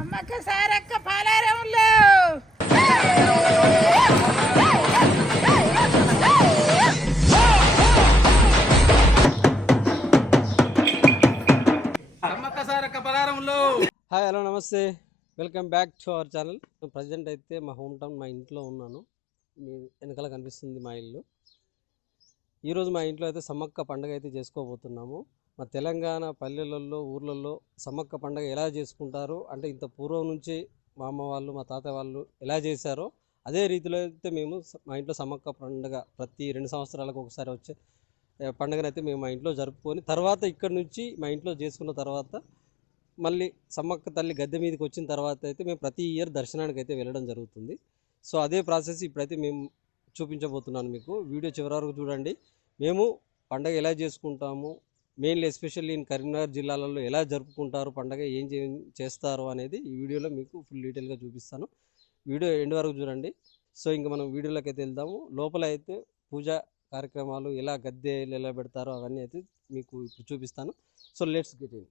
Sammakka Sarakka పాలారంలో Sammakka Sarakka పలారంలో. Hi hello నమస్తే, welcome back to our channel. Present అయితే మా హోమ్ టౌన్ మా ఇంట్లో ఉన్నాను. మీ వెనకాల కనిపిస్తుంది మా ఇల్లు. ఈరోజు మా ఇంట్లో అయితే సమ్మక్క పండుగ అయితే చేసుకోబోతున్నాము. మా తెలంగాణ పల్లెలలో ఊర్లలో సమ్మక్క పండుగ ఎలా చేసుకుంటారో, అంటే ఇంత పూర్వం నుంచి మా అమ్మ వాళ్ళు మా తాత వాళ్ళు ఎలా చేశారో అదే రీతిలో అయితే మేము మా ఇంట్లో సమ్మక్క పండుగ ప్రతి 2 సంవత్సరాలకు ఒకసారి వచ్చే పండుగనైతే మేము మా ఇంట్లో జరుపుకొని తర్వాత ఇక్కడ నుంచి మా ఇంట్లో చేసుకున్న తర్వాత మళ్ళీ సమ్మక్క తల్లి గద్దె మీదకి వచ్చిన తర్వాత అయితే మేము ప్రతి ఇయర్ దర్శనానికి అయితే వెళ్ళడం జరుగుతుంది. సో అదే ప్రాసెస్ ఇప్పుడైతే మేము చూపించబోతున్నాను మీకు. వీడియో చివరి వరకు చూడండి. మేము పండగ ఎలా చేసుకుంటాము, మెయిన్లీ ఎస్పెషల్లీ ఇన్ కరీంనగర్ జిల్లాలలో ఎలా జరుపుకుంటారు, పండగ ఏం చేస్తారు అనేది ఈ వీడియోలో మీకు ఫుల్ డీటెయిల్గా చూపిస్తాను. వీడియో ఎండ్ వరకు చూడండి. సో ఇంకా మనం వీడియోలోకి అయితే వెళ్దాము. లోపల అయితే పూజా కార్యక్రమాలు ఎలా గద్దెలు ఎలా పెడతారో అవన్నీ అయితే మీకు ఇప్పుడు చూపిస్తాను. So let's get in.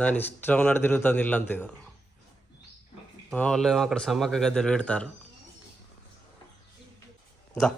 దాని ఇష్టం ఉన్నట్టు తిరుగుతుంది ఇల్లు అంతేగా. మా వాళ్ళు ఏమో అక్కడ సమ్మక్క గద్దెలు పెడతారు. దా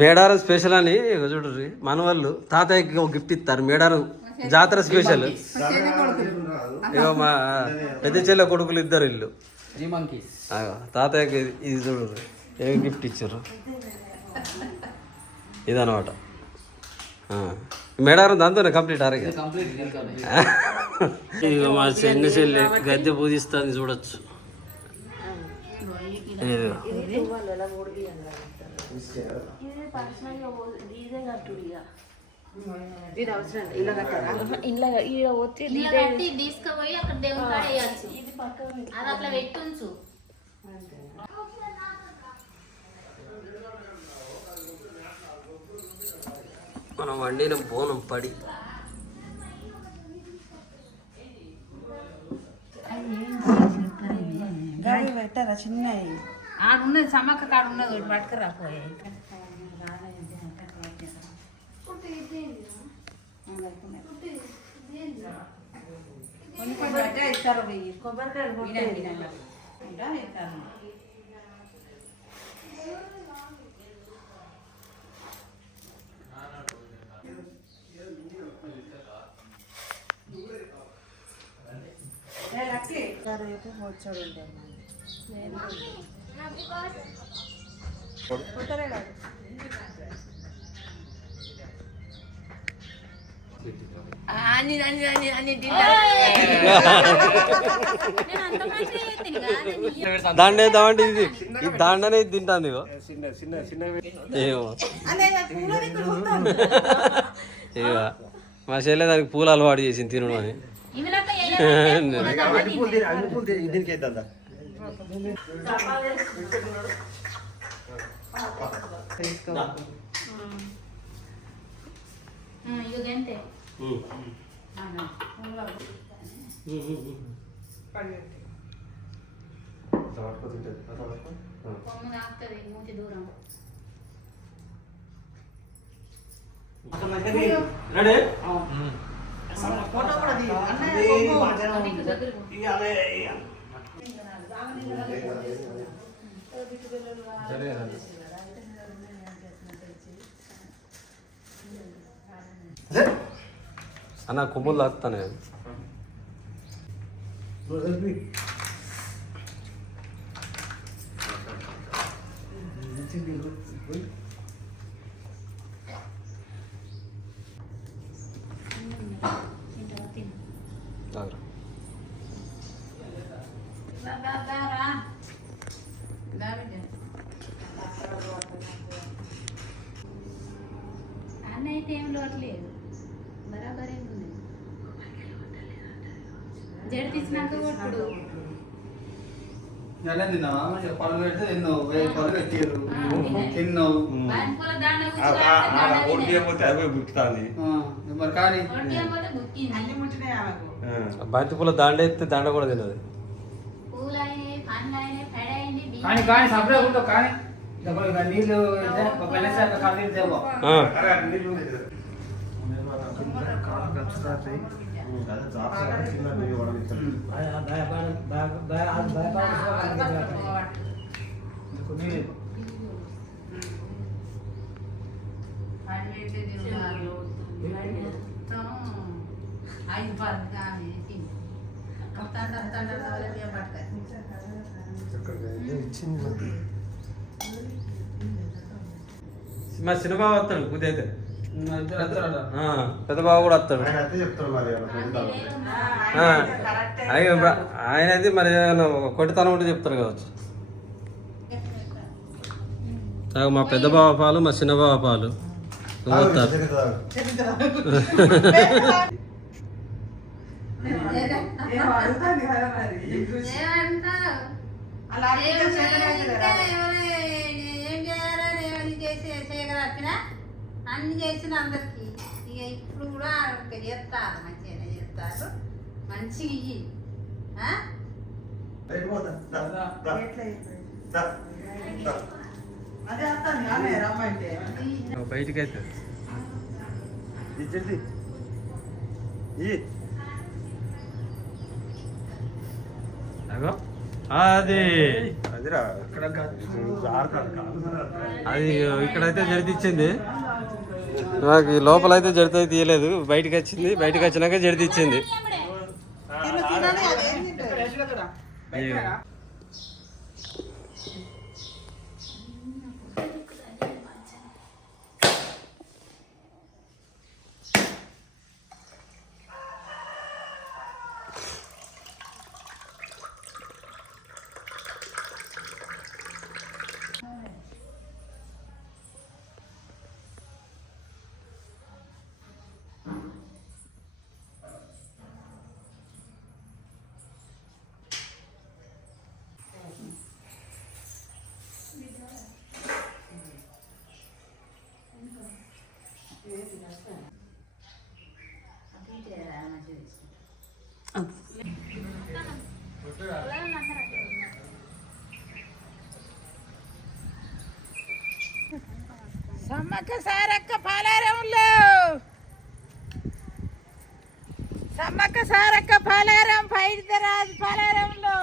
మేడారం స్పెషల్ అని చూడరు మన వాళ్ళు తాతయ్యకి ఒక గిఫ్ట్ ఇస్తారు. మేడారం జాతర స్పెషల్. ఇక మా పెద్ద చెల్లె కొడుకులు ఇద్దరు ఇల్లు తాతయ్యకి ఇది చూడరు ఏమి గిఫ్ట్ ఇచ్చారు. ఇదనమాట మేడారం దాంతోనే కంప్లీట్ అరగ. ఇక మా చిన్న చెల్లె గద్దె పూజిస్తుంది చూడొచ్చు. మనం వండిన బోనం పడి పెట్టారా చిన్నవి ఆడున్నది సమ్మక్క కాడు ఉన్నది ఒకటి పట్టుకురాపోయే. ఇస్తారు కొబ్బరికాయలు వచ్చాడు దాండేద్దామంటే ఇది దాండనే ఇది తింటాను. ఏమో ఏవో మా చెల్లె దానికి పూలు అలవాటు చేసింది తినడం అని. అన్న కొమ్ములు తాకుతానే అన్నైతే ఏం లోట్లేదు బరాబర్ ఏమి ఉంది జడి తీసినాక కొట్టుడు పళ్ళు పెడితే ఎన్నో పళ్ళు పెట్టారు ఎన్నో మరి కానీ బంతి పూల దండ ఎత్తే దండ కూడా తినదు కానీ కానీ సపరేట్ ఉంటావు కానీ నీళ్ళు మా చిన్నబాబు వస్తాడు కుదైతే పెద్ద బాబు కూడా వస్తాడు ఆయన అయితే మరి కొట్టితనం ఉంటే చెప్తారు కావచ్చు మా పెద్ద బావ పాలు మా చిన్న బావ పాలు వస్తారు అన్ని చేసిన అందరికి ఇక ఇప్పుడు కూడా చేస్తారు మంచిగానే చేస్తారు మంచిగా ఇయ్యి బయటికి అయితే అది అది ఇక్కడైతే జడితిచ్చింది నాకు లోపల అయితే జడితే తీయలేదు బయటకు వచ్చింది బయటకు వచ్చినాక జడితిచ్చింది సమ్మక్క సారక్క పాలారంలో సమ్మక్క సారక్క పాలారం పైడితరాజు పాలారంలో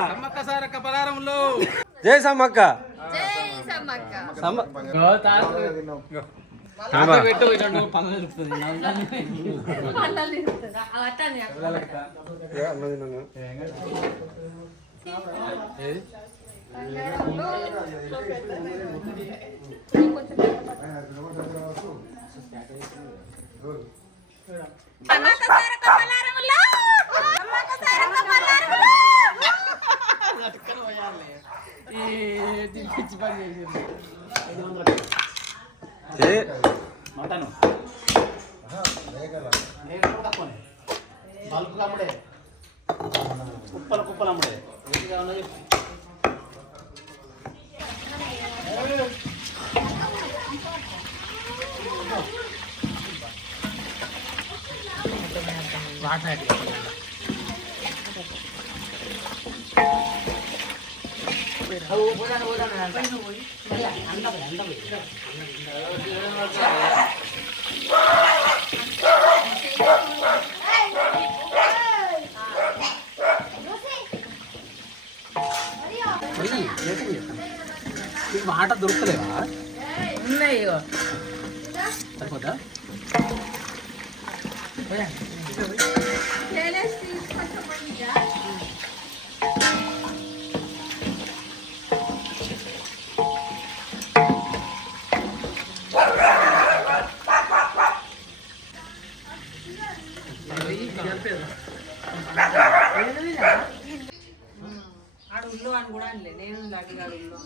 సమ్మక్క సారక్క పలారంలో జై సమ్మక్క మటన్ బల్క్ అమ్ముడే కుప్పలు కుప్పలు అమ్ముడే వాటర్ మాట దొరుకుతలేవా? ఉన్నాయి సరిపోద్దా? ఆడ ఉల్లో అని కూడా అనలే నేను లడ్డు కాదు ఉల్లో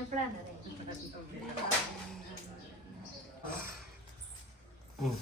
ఎప్పుడు అన్నది